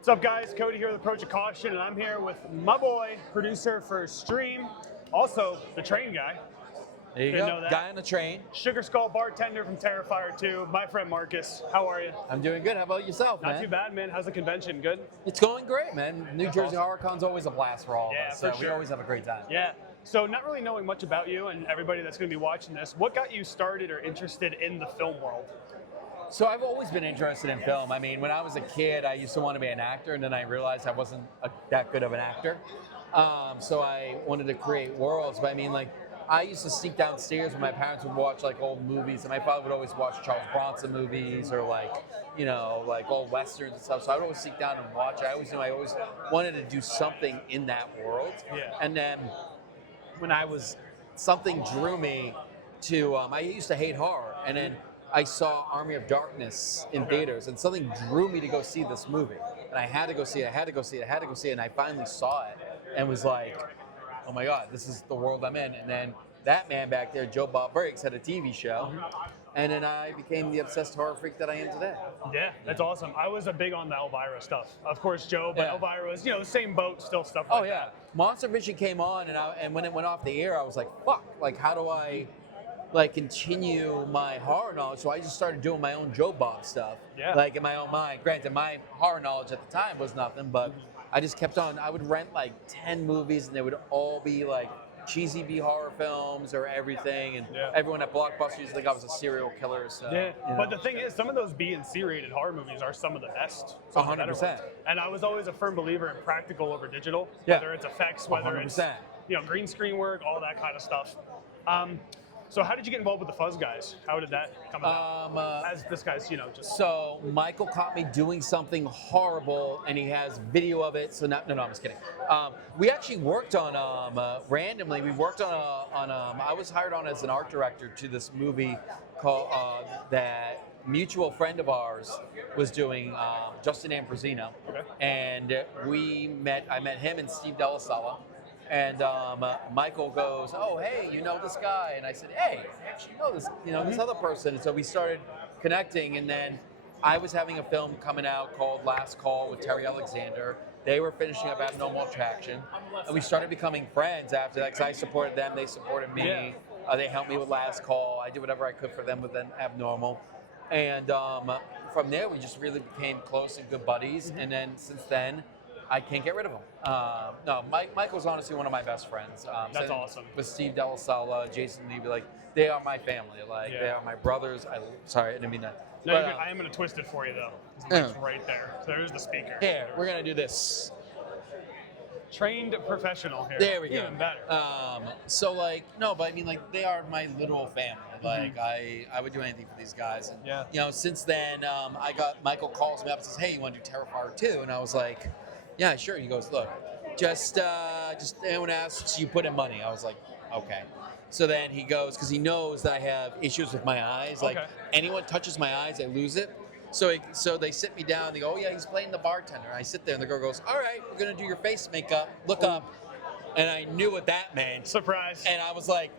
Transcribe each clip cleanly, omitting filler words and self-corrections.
What's up, guys? Cody here with Approach of Caution, and I'm here with my boy, producer for Stream, also the train guy. There you Didn't go, know that. guy on the train. Sugar Skull bartender from Terrifier 2, my friend Marcus. How are you? I'm doing good. How about yourself, man? Not too bad, man. How's the convention? Good? It's going great, man. New That's Jersey awesome. HorrorCon's always a blast for all Yeah, of us. for So we sure. always have a great time. Yeah. So not really knowing much about you and everybody that's going to be watching this, what got you started or interested in the film world? So I've always been interested in film. I mean, when I was a kid, I used to want to be an actor, and then I realized I wasn't that good of an actor. So I wanted to create worlds. But I mean, like, I used to sneak downstairs when my parents would watch like old movies, and my father would always watch Charles Bronson movies or like, you know, like old westerns and stuff. So I would always sneak down and watch. I always knew I always wanted to do something in that world. Yeah. And then when something drew me to, I used to hate horror, and then I saw Army of Darkness in theaters, and something drew me to go see this movie. And I had to go see it, and I finally saw it and was like, oh my God, this is the world I'm in. And then that man back there, Joe Bob Briggs, had a TV show, and then I became the obsessed horror freak that I am today. Yeah, that's awesome. I was a big on the Elvira stuff. Of course, Joe, but Yeah. Elvira was, the same boat, still stuff Oh like yeah, that. Monster Vision came on, and when it went off the air, I was like, fuck, like how do I like continue my horror knowledge? So I just started doing my own Joe Bob stuff, Yeah. like in my own mind. Granted, my horror knowledge at the time was nothing, but I just kept on. I would rent like 10 movies, and they would all be like cheesy B horror films or everything, and Yeah. everyone at Blockbuster used to think I was a serial killer. So, Yeah, you know. but the thing is, some of those B and C rated horror movies are some of the best. Some of the better 100%. ones. And I was always a firm believer in practical over digital, Yeah. whether it's effects, whether it's 100%. green screen work, all that kind of stuff. So how did you get involved with the Fuzz Guys? How did that come about? As this guy's, just So Michael caught me doing something horrible, and he has video of it. So no, I'm just kidding. We actually worked on randomly. We worked on I was hired on as an art director to this movie called that mutual friend of ours was doing, Justin Ambrosino, Okay. and I met him and Steve Delasala. And Michael goes, oh, hey, you know this guy? And I said, hey, I actually know this other person. And so we started connecting. And then I was having a film coming out called Last Call with Terry Alexander. They were finishing up Abnormal Attraction. And we started becoming friends after that because I supported them. They supported me. Yeah. They helped me with Last Call. I did whatever I could for them with Abnormal. And from there, we just really became close and good buddies. And then since then, I can't get rid of him. No, Michael's honestly one of my best friends. That's same awesome. With Steve Delasala, Jason Levy, like they are my family. Like Yeah. they are my brothers. Sorry, I didn't mean that. No, But, you're good. I am going to twist it for you, though. The mic's right there. So there's the speaker. here, we're gonna do this. Trained professional here. There we go. Even better. So like, no, but I mean like they are my literal family. Like I would do anything for these guys. And, Yeah. Since then, Michael calls me up and says, hey, you want to do Terrifier 2? And I was like, yeah, sure. He goes, look, just anyone asks, you put in money. I was like, okay. So then he goes, because he knows that I have issues with my eyes. Like Okay. anyone touches my eyes, I lose it. So they sit me down. They go, oh yeah, he's playing the bartender. I sit there, and the girl goes, all right, we're gonna do your face makeup. Look up, and I knew what that meant. Surprise. And I was like,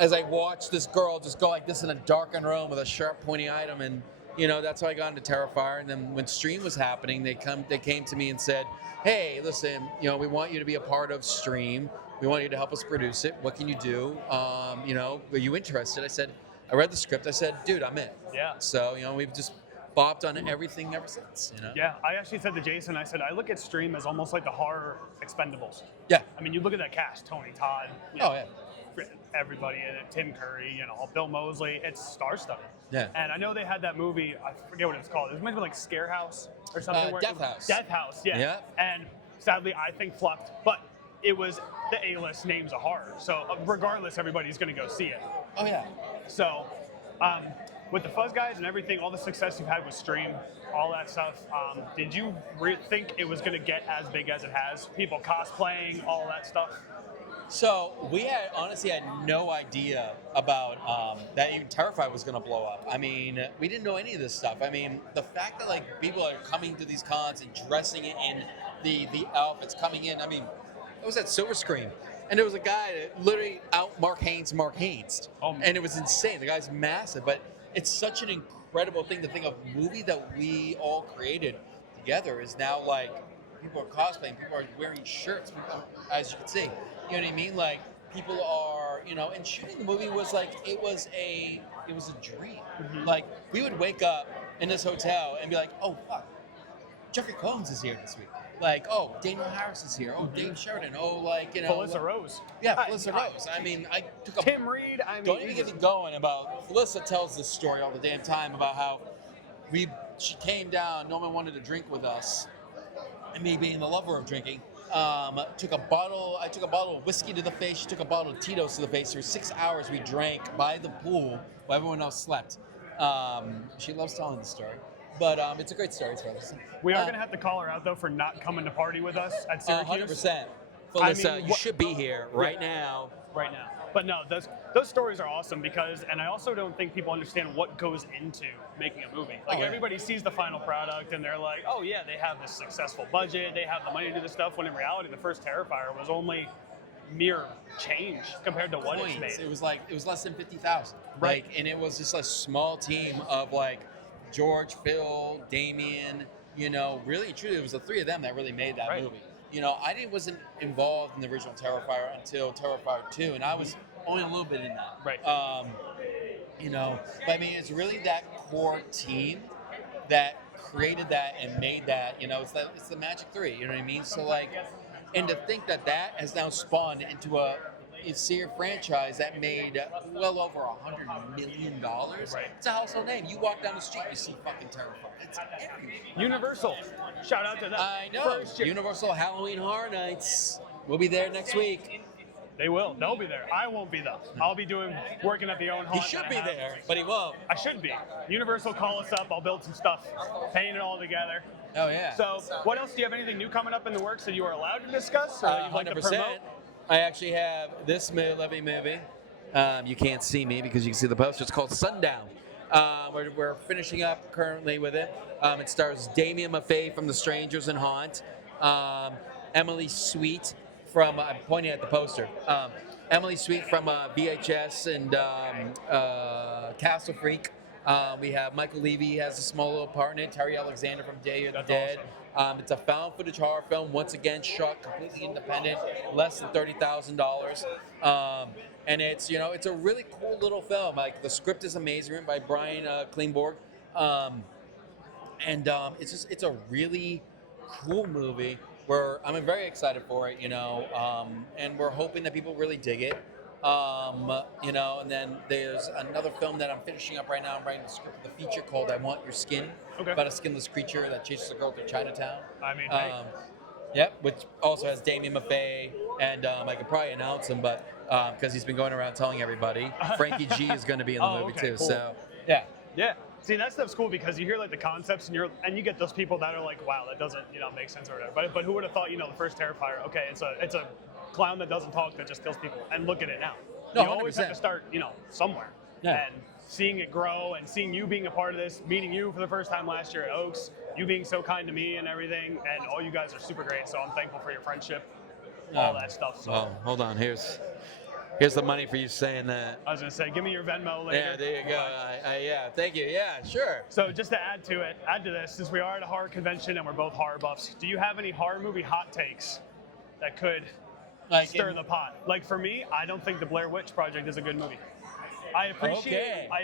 as I watched this girl just go like this in a darkened room with a sharp, pointy item, and that's how I got into Terrifier. And then when Stream was happening, they came to me and said, hey, listen, we want you to be a part of Stream. We want you to help us produce it. What can you do? Are you interested? I said, I read the script. I said, dude, I'm in. Yeah. So, we've just bopped on everything ever since, Yeah, I actually said to Jason, I said, I look at Stream as almost like the horror Expendables. Yeah. I mean, you look at that cast, Tony Todd. Oh, yeah. Everybody in it, Tim Curry, Bill Moseley, it's star-studded. Yeah. And I know they had that movie, I forget what it's called. It might be like Scare House or something. Death House. Death House, yeah. Yeah. And sadly, I think flopped, but it was the A-list names of horror. So regardless, everybody's going to go see it. Oh, yeah. So with the Fuzz Guys and everything, all the success you've had with Stream, all that stuff, did you think it was going to get as big as it has? People cosplaying, all that stuff? So we honestly had no idea about that even Terrifier was going to blow up. I mean, we didn't know any of this stuff. I mean, the fact that like people are coming to these cons and dressing in the outfits coming in. I mean, it was at Silver Screen, and there was a guy that literally out Mark Haynes, Oh, and it was insane. The guy's massive, but it's such an incredible thing to think of. Movie that we all created, together is now like people are cosplaying, people are wearing shirts, as you can see. You know what I mean? Like people are, and shooting the movie was like it was a dream. Like we would wake up in this hotel and be like, oh fuck, Jeffrey Combs is here this week. Like, oh, Daniel Harris is here. Oh, Dave Sheridan. Oh, like, Melissa Rose. Yeah, Melissa Rose. I mean, I took a... Tim Reed. Don't even get me going about... Melissa tells this story all the damn time about how she came down, no one wanted to drink with us, and me being the lover of drinking, I took a bottle of whiskey to the face, she took a bottle of Tito's to the face. For 6 hours we drank by the pool while everyone else slept. She loves telling the story. But it's a great story. We are going to have to call her out, though, for not coming to party with us at Syracuse. 100%. Felissa, you should be here right now. Right now. But no, those stories are awesome because, and I also don't think people understand what goes into making a movie. Like everybody sees the final product and they're like, oh yeah, they have this successful budget, they have the money to do this stuff, when in reality the first Terrifier was only mere change compared to what it's made. It was less than 50,000. Right. And it was just a small team of like George, Phil, Damien, really and truly, it was the three of them that really made that movie. I wasn't involved in the original Terrifier until Terrifier 2, and I was only a little bit in that. Right. But I mean, it's really that core team that created that and made that, it's the Magic Three, you know what I mean? So like, and to think that has now spawned into a Seer franchise that made well over $100 million. Right. It's a household name. You walk down the street, you see fucking Terrifier. It's everywhere. Universal. Shout out to them. I know. Universal Halloween Horror Nights. We'll be there next week. They will. They'll be there. I won't be though. I'll be working at the own haunt. He should be there, but he won't. I should be. Universal, call us up. I'll build some stuff, paint it all together. Oh yeah. So, what else? Do you have anything new coming up in the works that you are allowed to discuss, or that you'd like to 100%. promote? I actually have this lovely movie. You can't see me because you can see the poster. It's called Sundown. We're finishing up currently with it. It stars Damien Maffei from The Strangers and Haunt, Emily Sweet from, I'm pointing at the poster, Emily Sweet from VHS and Castle Freak. We have Michael Levy has a small little part in it. Terry Alexander from Day of the Dead. Awesome. It's a found footage horror film, once again shot completely independent, less than $30,000. And it's a really cool little film. Like the script is amazing, written by Brian Kleinborg, and it's a really cool movie. I'm very excited for it, and we're hoping that people really dig it. And then there's another film that I'm finishing up right now. I'm writing the script of the feature called I Want Your Skin, about a skinless creature that chases a girl through Chinatown. I mean, Yep, which also has Damien Maffei, and I could probably announce him, but because he's been going around telling everybody, Frankie G is going to be in the movie too. Cool. So yeah. See, that stuff's cool because you hear like the concepts and you get those people that are like, wow, that doesn't make sense or whatever. But who would have thought the first Terrifier? Okay, it's a clown that doesn't talk that just kills people, and look at it now. No, you always 100%. have to start somewhere. Yeah. And seeing it grow and seeing you being a part of this, meeting you for the first time last year at Oaks, you being so kind to me and everything, and all you guys are super great. So I'm thankful for your friendship, all that stuff. So. Well, hold on. Here's the money for you saying that. I was gonna say, give me your Venmo later. Yeah, there you go. Yeah, thank you. Yeah, sure. So just to add to this, since we are at a horror convention and we're both horror buffs, do you have any horror movie hot takes that could stir the pot? Like for me, I don't think the Blair Witch Project is a good movie. I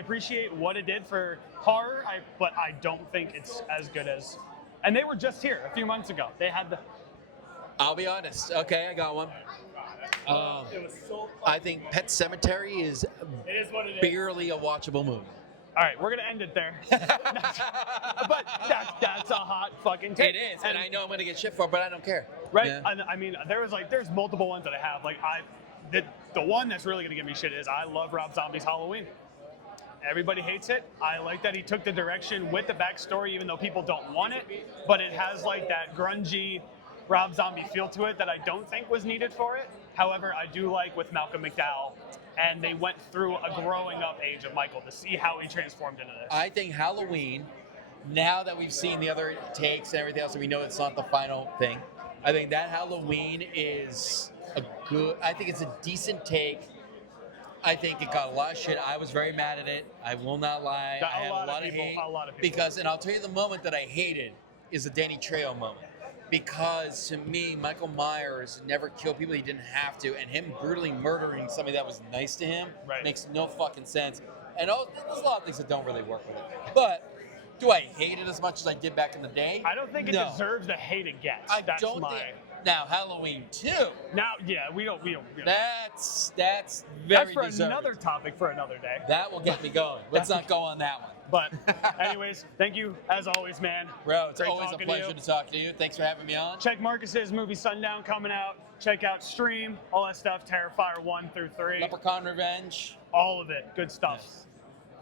appreciate what it did for horror, but I don't think it's as good as. And they were just here a few months ago. They had the. I'll be honest. Okay, I got one. It was so fun. I think Pet Sematary is barely a watchable movie. All right, we're gonna end it there. But that's a hot fucking take. It is, and I know I'm gonna get shit for it, but I don't care. Right? Yeah. I mean, there's multiple ones that I have. Like the one that's really gonna give me shit is I love Rob Zombie's Halloween. Everybody hates it. I like that he took the direction with the backstory, even though people don't want it. But it has like that grungy Rob Zombie feel to it that I don't think was needed for it. However, I do like with Malcolm McDowell, and they went through a growing up age of Michael to see how he transformed into this. I think Halloween, now that we've seen the other takes and everything else, and we know it's not the final thing, I think that Halloween is I think it's a decent take. I think it got a lot of shit. I was very mad at it. I will not lie. I had a lot of hate. A lot of people. Because, and I'll tell you the moment that I hated is a Danny Trejo moment. Because to me, Michael Myers never killed people he didn't have to, and him brutally murdering somebody that was nice to him makes no fucking sense. And there's a lot of things that don't really work with it. But do I hate it as much as I did back in the day? I don't think it deserves the hate it gets. That's don't my... think. Now Halloween 2. Now, yeah, we don't. That's very That's for deserving. another topic for another day. That will get me going. Let's not go on that one. But anyways, thank you as always, man. Bro, it's Great always a talking pleasure to talk to you. Thanks for having me on. Check Marcus's movie Sundown coming out. Check out Stream, all that stuff. Terrifier 1 through 3. Leprechaun Revenge. All of it. Good stuff. Yes.